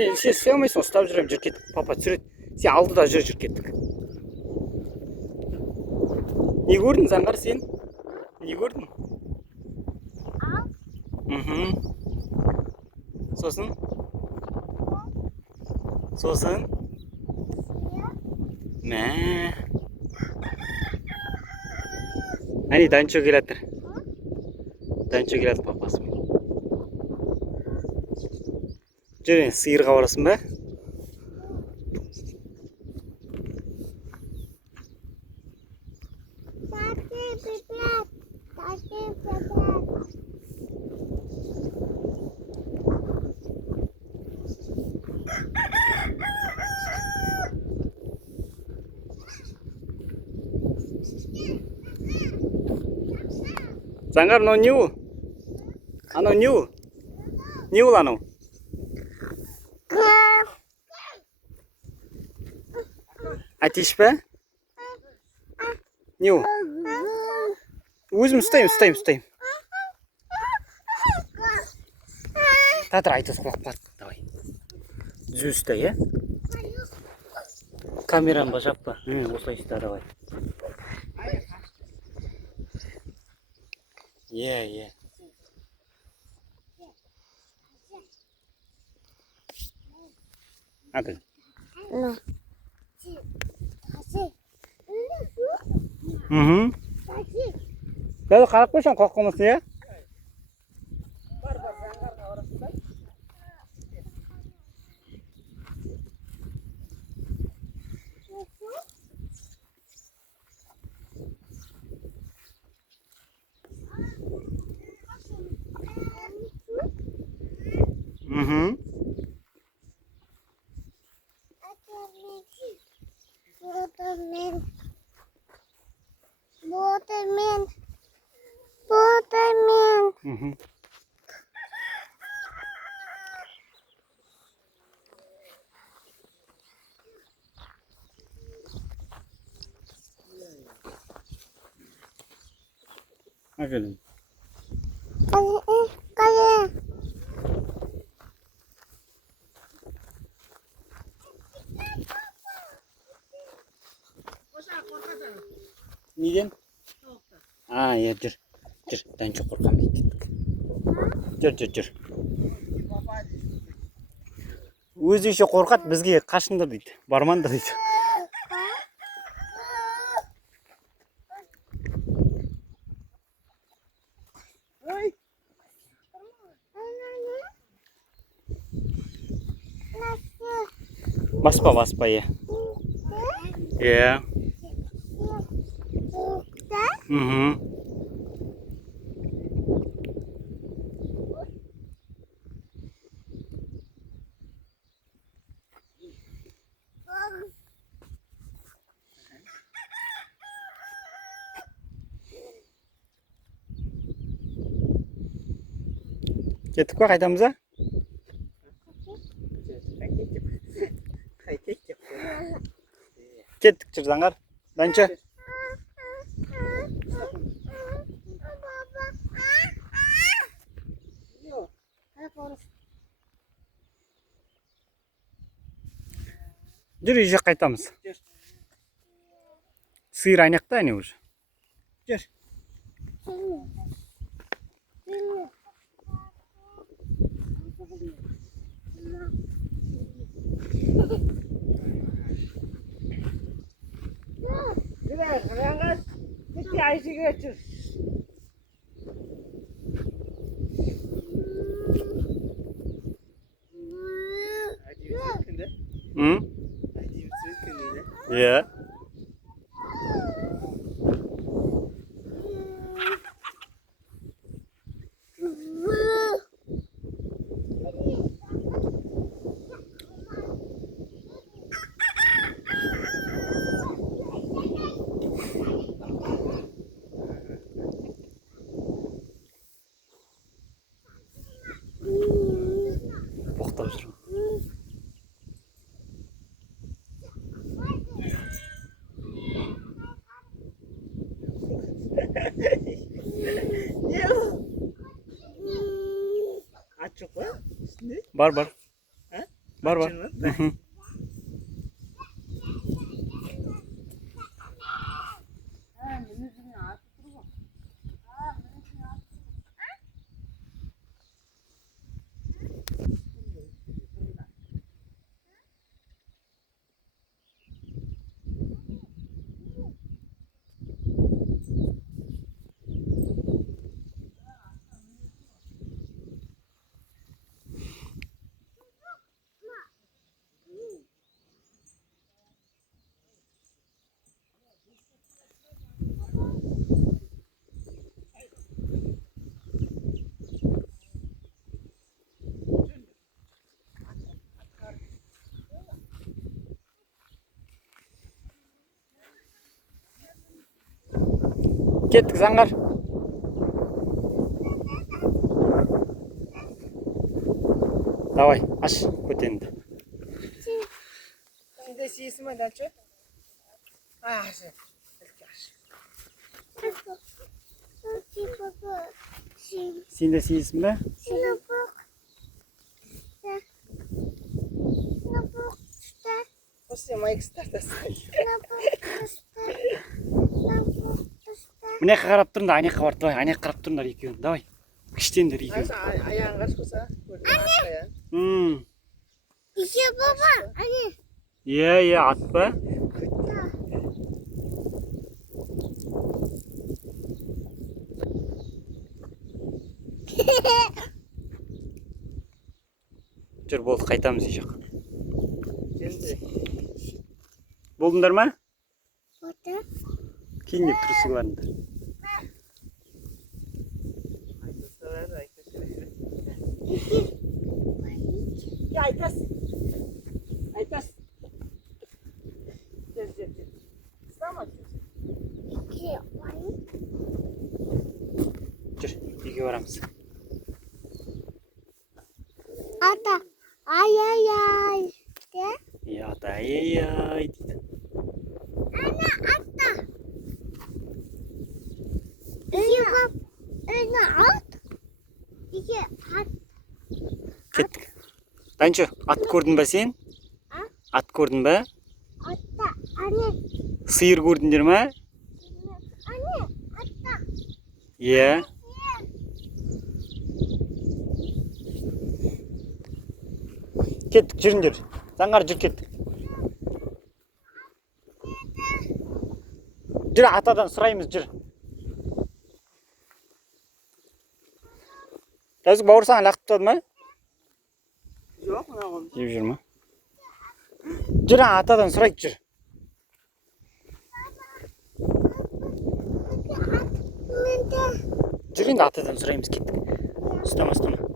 Сен істей алмайсың, ұстап жүремін, жүріп кеттік. Папа түсіреді. Сен алдыда жүріп кеттік. Не көрдің Заңғар сен? Не көрдің? Сосын? Сосын? Мә. Әне Данчо келатыр. Данчо келатыр папасымен. Жүр, сиырға барасың ба? Заңғар, мынау не ол? Анау не ол? Не ол анау? Әтеш па? Не ол? Өзім ұстайым. Татыр, айтыз құлақ бат. Давай. Дүз ұстай, е? Камераны ба жаппа. Осылай ұста, давай. Е. Hadi. Böyle kalk koşan korkmasın ya. Watermelon. Aferin. Kale. Neden? Ya dur. Ben çok korkam deydi. Dur. Өзі еще қорқады, бізге қашыңдар дейді. Бармаңдар дейді. Баспа, е. Е. Kеттік па, қайтамыз ба? Kеттік, жүр Заңғар. Данчо. Жүр, үй жақ қайтамыз. Сиыр айнақта әне уже. Жүр. Bitti Ayşe götür. Ya. Açık var üstünde. Var. He? Бар бар. Мхм. Кеттік Заңғар. Давай, аш көтенді. Sen de siyasi mi lan çok? Ah, şey. Сен де сейсің бе? После моих стартов. Міне қарап тұрыңдар, ане қарап давай, ане қарап тұрыңдар екеуін. Давай. Күштендер екеуін. Ayağın kaç kusa? Anne. İşte baba, anne. Иә, ат па? Жүр, болды, қайтамыз үй жаққа. Болдыңдар ма? Burada. Кейіндеп тұрысы барыңдар. Ya Aytas. Aytas. Gel. Tamam. İki var. Жүр, үйге барамыз. Ata. Ay ay ay. De. Иә, ата, ай дейді. Anne ata. İki bab. Önü at. İki at. Кеттік. Танчо, ат көрдің бе сен? Ат көрдің бе? Ata. Anne. Сиыр көрдіңдер ме? Anne. Ata. Иә. Кеттік, жүріңдер. Заңғар, жүр кеттік. Жүр, атадан сұраймыз, жүр. Тәзік бауырсаң лақтып тұтады ма? Yok mu oğlum? Жеп жүр ма? Жүр, атадан сұрайық, жүр. Жүр енді атадан сұраймыз, кеттік. Ұстама.